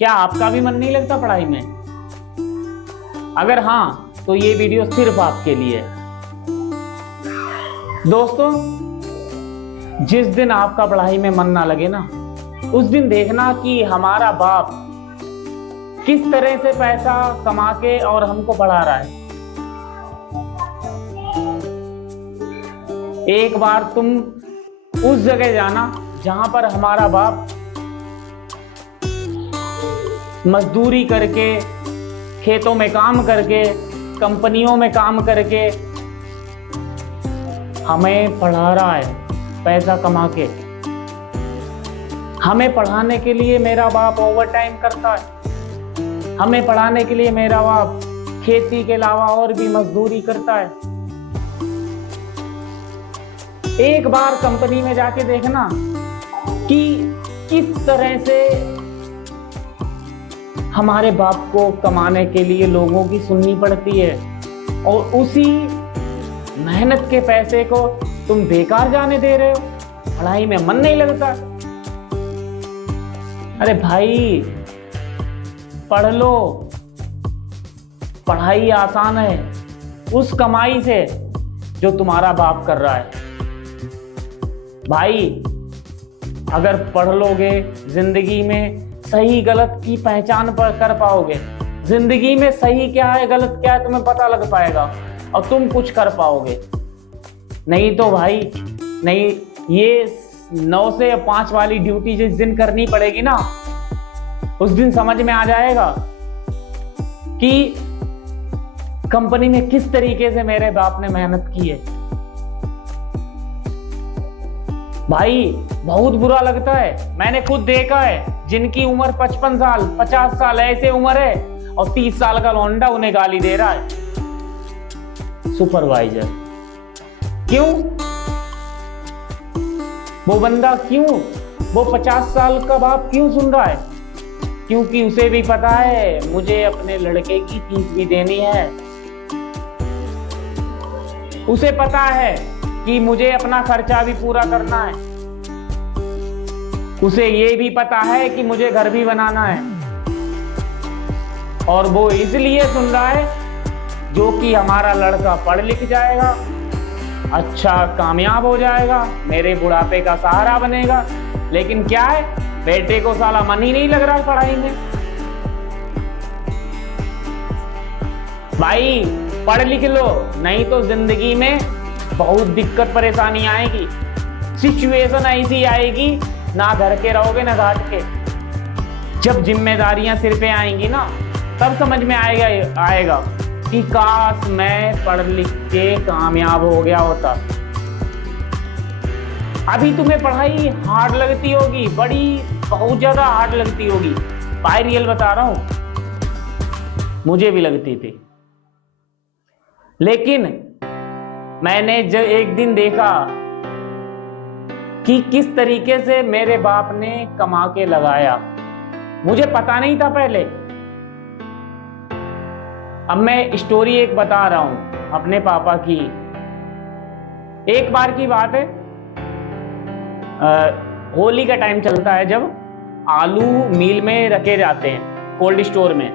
क्या आपका भी मन नहीं लगता पढ़ाई में? अगर हाँ तो ये वीडियो सिर्फ आपके लिए है। दोस्तों, जिस दिन आपका पढ़ाई में मन ना लगे ना, उस दिन देखना कि हमारा बाप किस तरह से पैसा कमा के और हमको पढ़ा रहा है। एक बार तुम उस जगह जाना जहां पर हमारा बाप मजदूरी करके, खेतों में काम करके, कंपनियों में काम करके हमें पढ़ा रहा है, पैसा कमा के। हमें पढ़ाने के लिए मेरा बाप ओवर टाइम करता है। हमें पढ़ाने के लिए मेरा बाप खेती के अलावा और भी मजदूरी करता है। एक बार कंपनी में जाके देखना कि किस तरह से हमारे बाप को कमाने के लिए लोगों की सुननी पड़ती है, और उसी मेहनत के पैसे को तुम बेकार जाने दे रहे हो। पढ़ाई में मन नहीं लगता। अरे भाई, पढ़ लो। पढ़ाई आसान है उस कमाई से जो तुम्हारा बाप कर रहा है। भाई, अगर पढ़ लोगे, जिंदगी में सही गलत की पहचान कर पाओगे। जिंदगी में सही क्या है, गलत क्या है, तुम्हें पता लग पाएगा और तुम कुछ कर पाओगे। नहीं तो भाई, नहीं, ये 9 से 5 वाली ड्यूटी जिस दिन करनी पड़ेगी ना, उस दिन समझ में आ जाएगा कि कंपनी में किस तरीके से मेरे बाप ने मेहनत की है। भाई, बहुत बुरा लगता है। मैंने खुद देखा है, जिनकी उम्र 55 साल 50 साल ऐसे उम्र है, और 30 साल का लौंडा उन्हें गाली दे रहा है, सुपरवाइजर। क्यों? वो बंदा क्यों, वो 50 साल का बाप क्यों सुन रहा है? क्योंकि उसे भी पता है मुझे अपने लड़के की फीस भी देनी है। उसे पता है कि मुझे अपना खर्चा भी पूरा करना है। उसे ये भी पता है कि मुझे घर भी बनाना है। और वो इसलिए सुन रहा है जो कि हमारा लड़का पढ़ लिख जाएगा, अच्छा कामयाब हो जाएगा, मेरे बुढ़ापे का सहारा बनेगा। लेकिन क्या है, बेटे को साला मन ही नहीं लग रहा है पढ़ाई में। भाई, पढ़ लिख लो, नहीं तो जिंदगी में बहुत दिक्कत परेशानी आएगी। सिचुएशन ऐसी आएगी, ना घर के रहोगे ना घाट के। जब जिम्मेदारियां सिर पे आएंगी ना, तब समझ में आएगा कि काश मैं पढ़ लिख के कामयाब हो गया होता। अभी तुम्हें पढ़ाई हार्ड लगती होगी, बहुत ज्यादा हार्ड लगती होगी। भाई, रियल बता रहा हूं, मुझे भी लगती थी। लेकिन मैंने जब एक दिन देखा कि किस तरीके से मेरे बाप ने कमा के लगाया, मुझे पता नहीं था पहले। अब मैं स्टोरी एक बता रहा हूं अपने पापा की। एक बार की बात है, होली का टाइम चलता है, जब आलू मिल में रखे जाते हैं कोल्ड स्टोर में,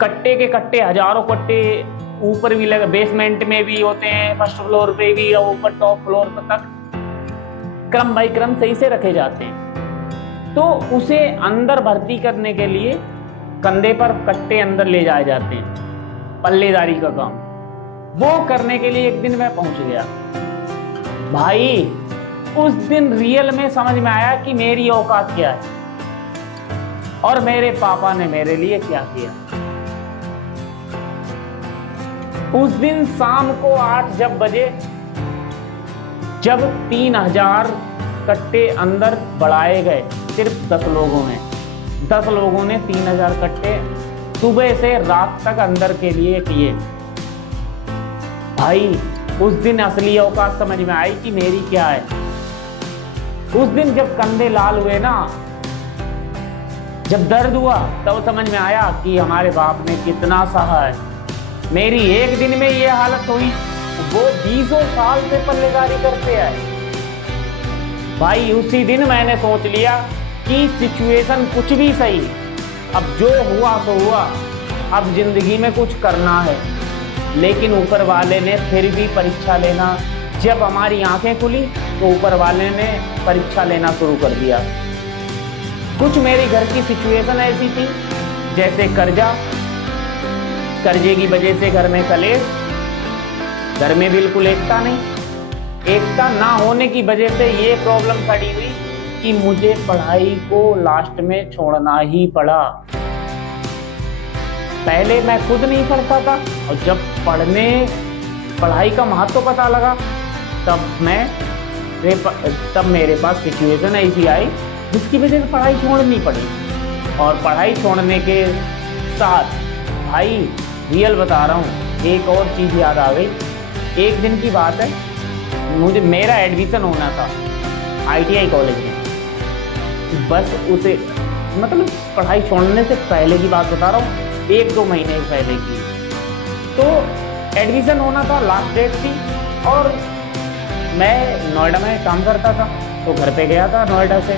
कट्टे के कट्टे, हजारों कट्टे ऊपर भी लगे, बेसमेंट में भी होते हैं, फर्स्ट फ्लोर पे भी, और ऊपर टॉप फ्लोर पर तक क्रम बाई क्रम सही से रखे जाते हैं। तो उसे अंदर भर्ती करने के लिए कंधे पर कट्टे अंदर ले जाए जाते हैं, पल्लेदारी का काम। वो करने के लिए एक दिन मैं पहुंच गया। भाई, उस दिन रियल में समझ में आया कि मेरी औकात क्या है और मेरे पापा ने मेरे लिए क्या किया। उस दिन शाम को 8 जब बजे, जब 3000 कट्टे अंदर बढ़ाए गए, सिर्फ 10 लोगों ने 3000 कट्टे सुबह से रात तक अंदर के लिए किए। भाई, उस दिन असली औकात समझ में आई कि मेरी क्या है। उस दिन जब कंधे लाल हुए ना, जब दर्द हुआ, तब समझ में आया कि हमारे बाप ने कितना सहा है। मेरी एक दिन में ये हालत हुई, वो 20 साल से पल्लेदारी करते हैं। भाई, उसी दिन मैंने सोच लिया कि सिचुएशन कुछ भी सही, अब जो हुआ तो हुआ, अब जिंदगी में कुछ करना है। लेकिन ऊपर वाले ने फिर भी परीक्षा लेना, जब हमारी आंखें खुली तो ऊपर वाले ने परीक्षा लेना शुरू कर दिया। कुछ मेरी घर की सिचुएशन ऐसी थी, जैसे कर्जे की वजह से घर में कलेश, घर में बिल्कुल एकता नहीं, एकता ना होने की वजह से ये प्रॉब्लम खड़ी हुई कि मुझे पढ़ाई को लास्ट में छोड़ना ही पड़ा। पहले मैं खुद नहीं पढ़ता था, और जब पढ़ाई का महत्व पता लगा तब मेरे पास सिचुएशन ऐसी आई जिसकी वजह से पढ़ाई छोड़नी पड़ी। और पढ़ाई छोड़ने के साथ भाई रियल बता रहा हूँ, एक और चीज़ याद आ गई। एक दिन की बात है, मेरा एडमिशन होना था ITI कॉलेज में। बस उसे मतलब पढ़ाई छोड़ने से पहले की बात बता रहा हूँ, 1-2 महीने पहले की। तो एडमिशन होना था, लास्ट डेट थी, और मैं नोएडा में काम करता था, तो घर पे गया था नोएडा से।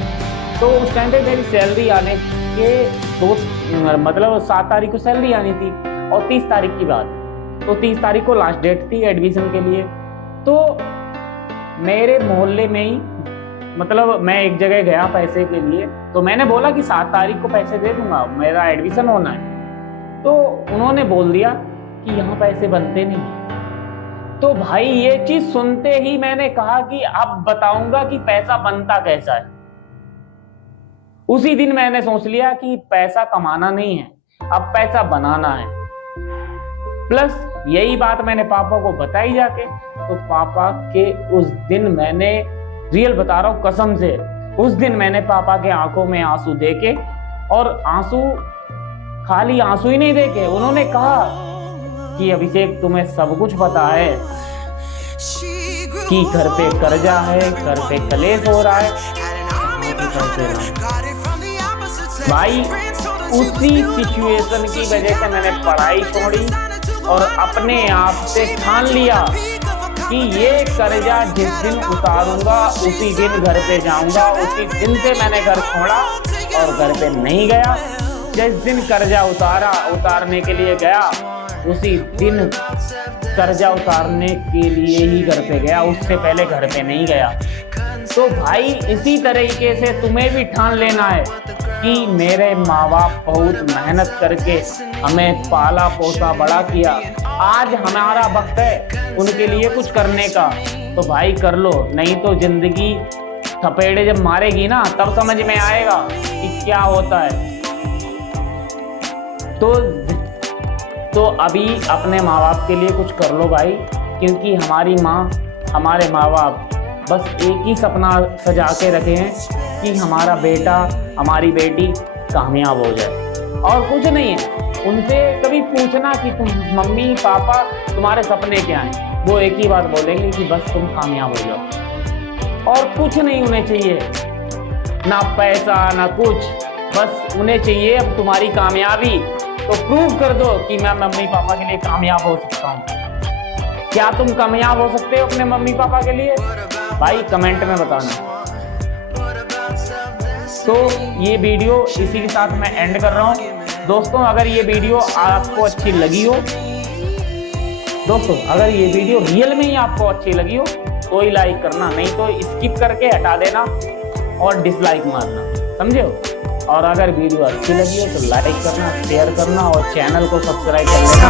तो उस टाइम पे मेरी सैलरी आने के 7 तारीख को सैलरी आनी थी, और 30 तारीख की बात, तो 30 तारीख को लास्ट डेट थी एडमिशन के लिए। तो मेरे मोहल्ले में ही मतलब मैं एक जगह गया पैसे के लिए, तो मैंने बोला कि 7 तारीख को पैसे दे दूंगा, मेरा एडमिशन होना है। तो उन्होंने बोल दिया कि यहाँ पैसे बनते नहीं। तो भाई ये चीज सुनते ही मैंने कहा कि अब बताऊंगा कि पैसा बनता कैसा है। उसी दिन मैंने सोच लिया कि पैसा कमाना नहीं है, अब पैसा बनाना है। प्लस यही बात मैंने पापा को बताई जाके, तो पापा के उस दिन मैंने, रियल बता रहा हूँ कसम से, उस दिन मैंने पापा के आंखों में आंसू देके, और आंसू खाली आंसू ही नहीं देके, उन्होंने कहा कि अभिषेक तुम्हें सब कुछ पता है कि घर पे कर्जा है, घर पे कलेश हो रहा है। भाई उसी सिचुएशन की वजह से मैंने पढ़ाई छोड़ी और अपने आप से ठान लिया कि ये कर्जा जिस दिन उतारूंगा उसी दिन घर पे जाऊंगा। उसी दिन से मैंने घर छोड़ा और घर पे नहीं गया। जिस दिन कर्जा उतारने के लिए गया, उसी दिन कर्जा उतारने के लिए ही घर पे गया, उससे पहले घर पे नहीं गया। तो भाई इसी तरीके से तुम्हें भी ठान लेना है कि मेरे माँ बाप बहुत मेहनत करके हमें पाला पोसा बड़ा किया, आज हमारा वक्त है उनके लिए कुछ करने का, तो भाई कर लो, नहीं तो जिंदगी थपेड़े जब मारेगी ना तब समझ में आएगा कि क्या होता है। तो अभी अपने माँ बाप के लिए कुछ कर लो भाई, क्योंकि हमारी माँ, हमारे माँ बाप बस एक ही सपना सजा के रखे हैं कि हमारा बेटा, हमारी बेटी कामयाब हो जाए, और कुछ नहीं है। उनसे कभी पूछना कि तुम मम्मी पापा तुम्हारे सपने क्या हैं, वो एक ही बात बोलेंगे कि बस तुम कामयाब हो जाओ, और कुछ नहीं उन्हें चाहिए, ना पैसा ना कुछ, बस उन्हें चाहिए अब तुम्हारी कामयाबी। तो प्रूव कर दो कि मैं मम्मी पापा के लिए कामयाब हो सकता हूँ। क्या तुम कामयाब हो सकते हो अपने मम्मी पापा के लिए? भाई कमेंट में बताना। तो ये वीडियो इसी के साथ मैं एंड कर रहा हूँ। दोस्तों अगर ये वीडियो आपको अच्छी लगी हो, दोस्तों अगर ये वीडियो रियल में ही आपको अच्छी लगी हो तो ही लाइक करना, नहीं तो स्किप करके हटा देना और डिसलाइक मारना, समझे हो? और अगर वीडियो अच्छी लगी हो तो लाइक करना, शेयर करना और चैनल को सब्सक्राइब कर लेना।